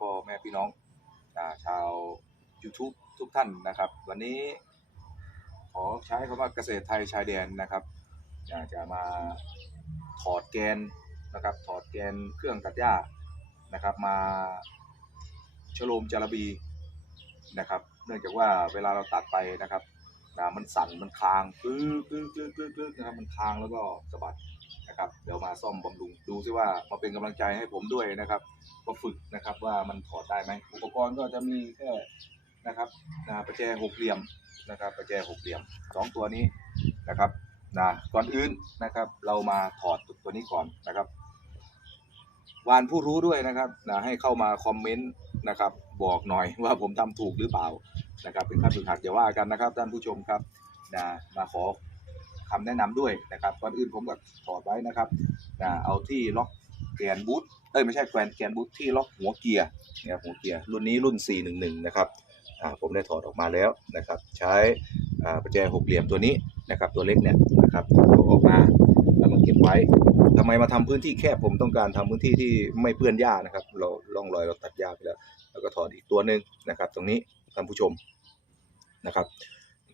พ่อแม่พี่น้องอาชาว YouTube ทุกท่านนะครับ วันนี้ ขอใช้คำว่าเกษตรไทยชายแดนนะครับอยากจะมาถอดแกนนะครับ ถอดแกนเครื่องตัดหญ้านะครับ มาชโลมจารบีนะครับ เนื่องจากว่าเวลาเราตัดไปนะครับนะมันสั่นมันคางกึ๊กกึ๊กกึ๊กกึ๊กกึ๊กนะครับมันคางแล้วก็สะบัดนะครับ เดี๋ยวมาซ่อมบำรุงดูซิว่ามาเป็นกำลังใจให้ผมด้วยนะครับ ก็ฝึกนะครับว่ามันถอดได้ไหมอุปกรณ์ก็จะมีแค่นะครับนะประแจหกเหลี่ยมนะครับ ประแจหกเหลี่ยมสองตัวนี้นะครับนะก่อนอื่นนะครับ เรามาถอดตัวนี้ก่อนนะครับ วานผู้รู้ด้วยนะครับนะให้เข้ามาคอมเมนต์นะครับ บอกหน่อยว่าผมทำถูกหรือเปล่านะครับ เป็นขั้นฝึกหัดอย่าว่ากันนะครับ ท่านผู้ชมครับนะมาขอคำแนะนำด้วยนะครับก่อนอื่นผมก็ถอดไว้นะครับนะเอาที่ล็อกแกนบูท เอ้ยไม่ใช่แกนแกนบูทที่ล็อกหัวเกียร์เนี่ยหัวเกียร์รุ่นนี้รุ่น 411 นะครับอ่าผมได้ถอดออกมาแล้วนะครับ ใช้อ่าประแจหกเหลี่ยมตัวนี้นะครับ ตัวเล็กเนี่ยนะครับเอาออกมาแล้วมาเก็บไว้ทำไมมาทำพื้นที่แคบผมต้องการทำพื้นที่ที่ไม่เปื้อนหญ้านะครับ เราล่องรอยเราตัดหญ้าไปแล้ว แล้วก็ถอดอีกตัวหนึ่งนะครับ ตรงนี้ท่านผู้ชมนะครับ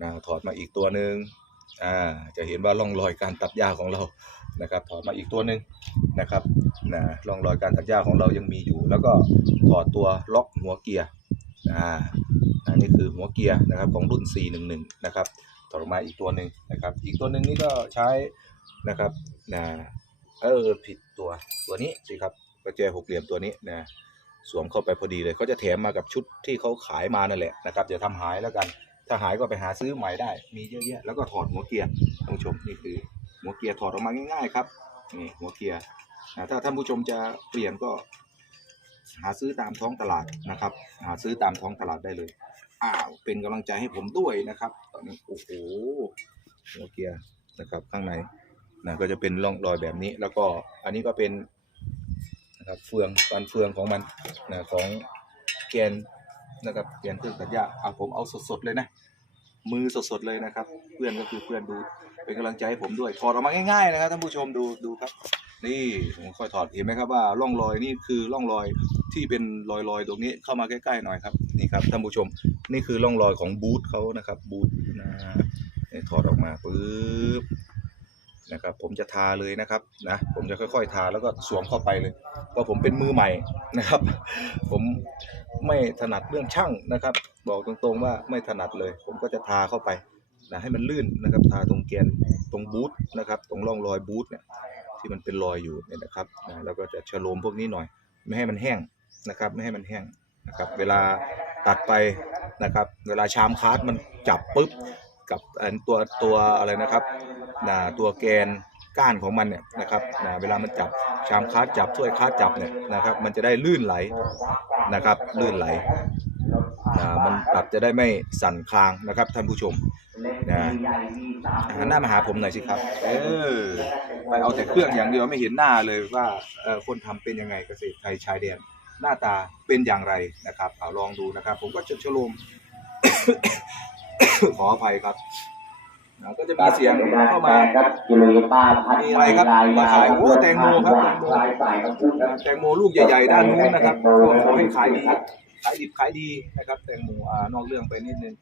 นะถอดมาอีกตัวหนึ่งอ่าจะเห็นว่าร่องรอยการตัดหญ้าของเรานะครับถอดมาอีกตัวหนึ่งนะครับนะร่องรอยการตัดหญ้าของเรายังมีอยู่ แล้วก็ถอดตัวล็อกหัวเกียร์อ่าอันนี้คือหัวเกียร์นะครับของรุ่น 411 นะครับถอดออกมาอีกตัวหนึ่งนะครับ อีกตัวหนึ่งนี่ก็ใช้นะครับนะเออผิดตัวตัวนี้สิครับประแจหกเหลี่ยมตัวนี้นะสวมเข้าไปพอดีเลยเขาจะแถมมากับชุดที่เขาขายมานั่นแหละนะครับอย่าทำหายแล้วกัน ถ้าหายก็ไปหาซื้อใหม่ได้มีเยอะแยะแล้วก็ถอดหัวเกียร์ท่านผู้ชมนี่คือ หัวเกียร์ถอดออกมาง่ายๆครับนี่หัวเกียร์นะถ้าท่านผู้ชมจะเปลี่ยนก็ หาซื้อตามท้องตลาดนะครับ หาซื้อตามท้องตลาดได้เลย อ้าวเป็นกำลังใจให้ผมด้วยนะครับ ตอนนี้โอ้โหหัวเกียร์นะครับข้างในนะก็จะเป็นร่องรอยแบบนี้ แล้วก็อันนี้ก็เป็นนะครับเฟืองการเฟืองของมันนะของแกนนะครับแกนเครื่องตัดหญ้าเอาผมเอาสดๆเลยนะมือสดๆเลยนะครับ เพื่อนก็คือเพื่อนดู เป็นกำลังใจให้ผมด้วย ถอดออกมาง่ายๆนะครับท่านผู้ชมดูดูครับ นี่ผมค่อยถอดเห็นไหมครับว่าร่องรอยนี่คือร่องรอยที่เป็นรอยๆตรงนี้เข้ามาใกล้ๆหน่อยครับนี่ครับท่านผู้ชม นี่คือร่องรอยของบูทเขานะครับบูทนะนี่ถอดออกมาปึ๊บนะครับผมจะทาเลยนะครับนะผมจะค่อยๆ ทาแล้วก็สวมเข้าไปเลยเพราะผมเป็นมือใหม่นะครับ ผมไม่ถนัดเรื่องช่างนะครับ บอกตรงๆว่าไม่ถนัดเลย ผมก็จะทาเข้าไป นะให้มันลื่นนะครับทาตรงแกนตรงบูทนะครับตรงร่องรอยบูทเนี่ยที่มันเป็นรอยอยู่เนี่ยนะครับนะแล้วก็จะฉโลมพวกนี้หน่อย ไม่ให้มันแห้งนะครับไม่ให้มันแห้งนะครับเวลาตัดไปนะครับเวลาชามคาร์ดมันจับปุ๊บกับอันตัวตัวอะไรนะครับนะตัวแกนก้านของมันเนี่ยนะครับนะเวลามันจับชามคาร์ดจับถ้วยคาร์ดจับเนี่ยนะครับมันจะได้ลื่นไหลนะครับลื่นไหลนะมันปรับจะได้ไม่สั่นคลางนะครับท่านผู้ชม นะหันหน้ามาหาผมหน่อยสิครับ เออไปเอาแต่เครื่องอย่างเดียวไม่เห็นหน้าเลยว่าคนทำเป็นยังไงเกษตรไทยชายแดนหน้าตาเป็นอย่างไรนะครับเอาลองดูนะครับ ผมก็จะชโลมขออภัยครับก็จะมีเสียงเข้ามาครับกิโลป้าพัดมีอะไรครับมาขายโอ้แตงโมครับแตงโมายสายครับแตงโมลูกใหญ่ๆด้านนู้นนะครับขอให้ขายดีขายดิบขายดีนะครับ แตงโมอ่านอกเรื่องไปนิดนึง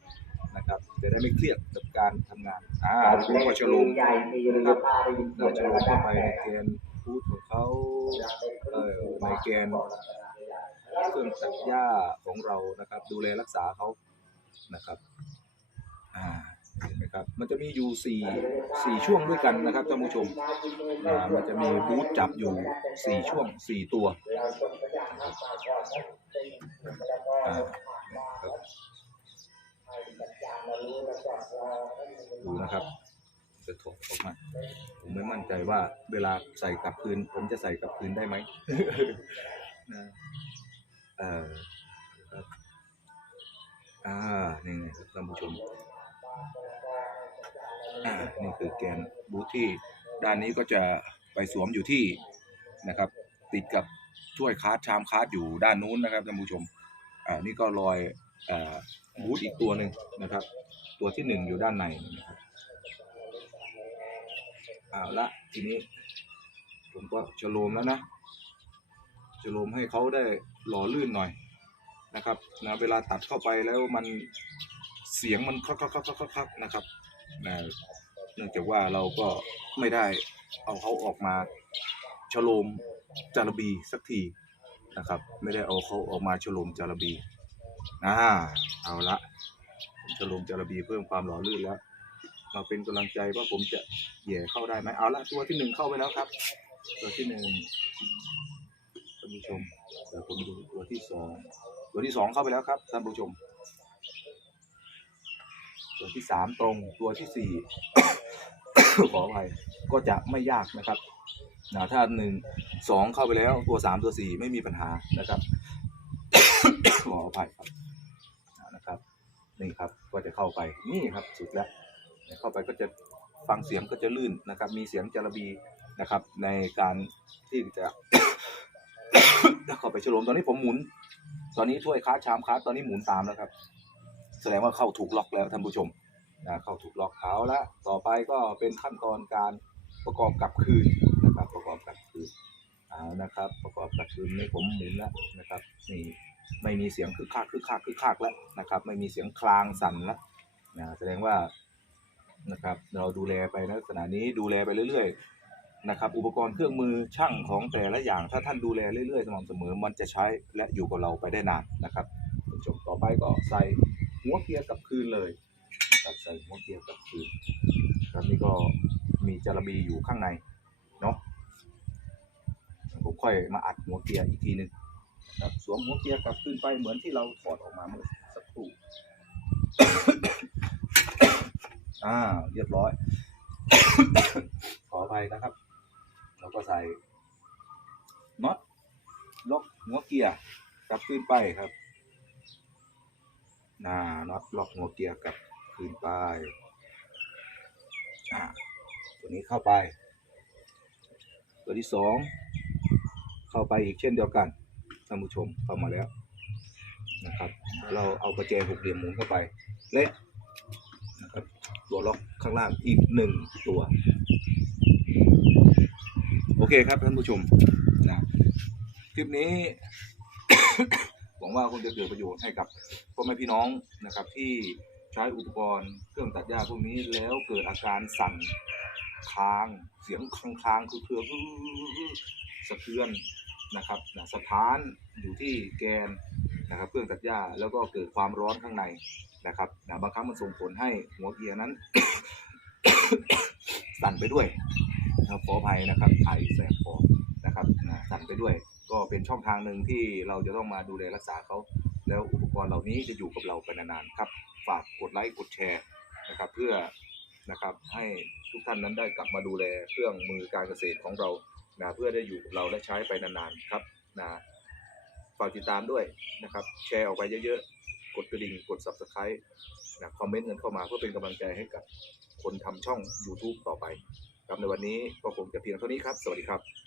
นะครับจะได้ไม่เครียดกับการทำงานอ่าผมก็ชะโลมใหญ่มีกิโลป้าได้ยินเสีเรายงจะลงเข้าไปในแกนพูดของเขาเอ่อในแกนเครื่องตัดหญ้าของเรานะครับ ดูแลรักษาเขานะครับอ่าเห็นไหมครับมันจะมีอยู่สี่สี่ช่วงด้วยกันนะครับท่านผู้ชมอ่ามันจะมีบูธจับอยู่สี่ช่วงสี่ตัวอ่าครับ ดูนะครับ จะถกออกมา ผมไม่มั่นใจว่าเวลาใส่กลับคืน ผมจะใส่กลับคืนได้ไหมนะเออครับอ่า นี่ไงครับท่านผู้ชม อ่า นี่คือแกนบูทที่ด้านนี้ก็จะไปสวมอยู่ที่นะครับ ติดกับถ้วยคาร์ดชามคาร์ดอยู่ด้านนู้นนะครับท่านผู้ชม อ่า นี่ก็รอยอ่า บูทอีกตัวหนึ่งนะครับ ตัวที่หนึ่งอยู่ด้านในนะครับเอาละทีนี้ ผมก็ชโลมแล้วนะชโลมให้เขาได้หล่อลื่นหน่อยนะครับนะเวลาตัดเข้าไปแล้วมันเสียงมันคลักคลักคลักคลักนะครับนะเนื่องจากว่าเราก็ไม่ได้เอาเขาออกมาฉโลมจารบีสักทีนะครับ ไม่ได้เอาเขาออกมาฉโลมจารบี อ่าเอาละฉโลมจารบีเพิ่มความหล่อลื่นแล้วมาเป็นกำลังใจว่าผมจะแหย่เข้าได้ไหมเอาละตัวที่หนึ่งเข้าไปแล้วครับ ตัวที่หนึ่งท่านผู้ชมเดี๋ยวผมดูตัวที่สองตัวที่สองเข้าไปแล้วครับท่านผู้ชม ตัวที่สามตรงตัวที่สี่ขออภัยก็จะไม่ยากนะครับนะถ้าหนึ่งสองเข้าไปแล้วตัวสามตัวสี่ไม่มีปัญหานะครับ ขออภัยครับนะครับ นี่ครับก็จะเข้าไปนี่ครับสุดแล้วเข้าไปก็จะฟังเสียงก็จะลื่นนะครับ มีเสียงจระบีนะครับ ในการที่จะเข้าไปฉลมตอนนี้ผมหมุน ตอนนี้ถ้วยค้าชามค้าตอนนี้หมุนตามแล้วครับ แสดงว่าเข้าถูกล็อกแล้วท่านผู้ชมนะเข้าถูกล็อกเอาและต่อไปก็เป็นขั้นตอนการประกอบกลับคืนนะครับ ประกอบกลับคืนเอานะครับ ประกอบกลับคืนนี่ผมหมุนแล้วนะครับนี่ ไม่มีเสียงคือคากคือคากคือคากแล้วนะครับ ไม่มีเสียงคลางสั่นแล้วนะแสดงว่านะครับเราดูแลไปในลักษณะนี้ดูแลไปเรื่อยๆนะครับ อุปกรณ์เครื่องมือช่างของแต่ละอย่าง ถ้าท่านดูแลเรื่อยๆสม่ำเสมอมันจะใช้และอยู่กับเราไปได้นานนะครับผู้ชมต่อไปก็ใส่หัวเกียร์กลับคืนเลยนะครับใส่หัวเกียร์กลับคืนครับนี่ก็มีจารบีอยู่ข้างในเนาะผมค่อยมาอัดหัวเกียร์อีกทีหนึง นะครับสวมหัวเกียร์กลับคืนไปเหมือนที่เราถอดออกมาเมื่อสักครู่อ่าเรียบร้อย ขออภัยนะครับแล้วก็ใส่น็อตล็อกหัวเกียร์กลับคืนไปครับน่าน็อตล็อกหัวเกียร์กลับคืนไปอ่าตัวนี้เข้าไป ตัวที่สองเข้าไปอีกเช่นเดียวกัน ท่านผู้ชมเข้ามาแล้วนะครับ เราเอาประแจหกเหลี่ยมหมุนเข้าไป และนะครับตัวล็อกข้างล่างอีกหนึ่งตัว โอเคครับท่านผู้ชมนะคลิปนี้ หวังว่าคงจะเกิดประโยชน์ให้กับพ่อแม่พี่น้องนะครับ ที่ใช้อุปกรณ์เครื่องตัดหญ้าพวกนี้แล้วเกิดอาการสั่นค้างเสียงคางคางๆคือเครือสะเทือน นะครับนะสถานอยู่ที่แกนนะครับเครื่องตัดหญ้าแล้วก็เกิดความร้อนข้างในนะครับนะบางครั้งมันส่งผลให้หัวเกียร์นั้น สั่นไปด้วยนะครับขออภัยนะครับไอแสบคอนะครับนะสั่นไปด้วย ก็เป็นช่องทางหนึ่งที่เราจะต้องมาดูแลรักษาเขา แล้วอุปกรณ์เหล่านี้จะอยู่กับเราไปนานๆครับฝากกดไลค์กดแชร์นะครับเพื่อนะครับให้ทุกท่านนั้นได้กลับมาดูแลเครื่องมือการเกษตรของเรา นะเพื่อได้อยู่กับเราและใช้ไปนานๆครับนะฝากติดตามด้วยนะครับ แชร์ออกไปเยอะๆ กดกระดิ่งกด subscribe นะคอมเมนต์กันเข้ามาเพื่อเป็นกำลังใจให้กับคนทำช่อง YouTube ต่อไปครับในวันนี้ก็คงจะเพียงเท่านี้ครับ สวัสดีครับ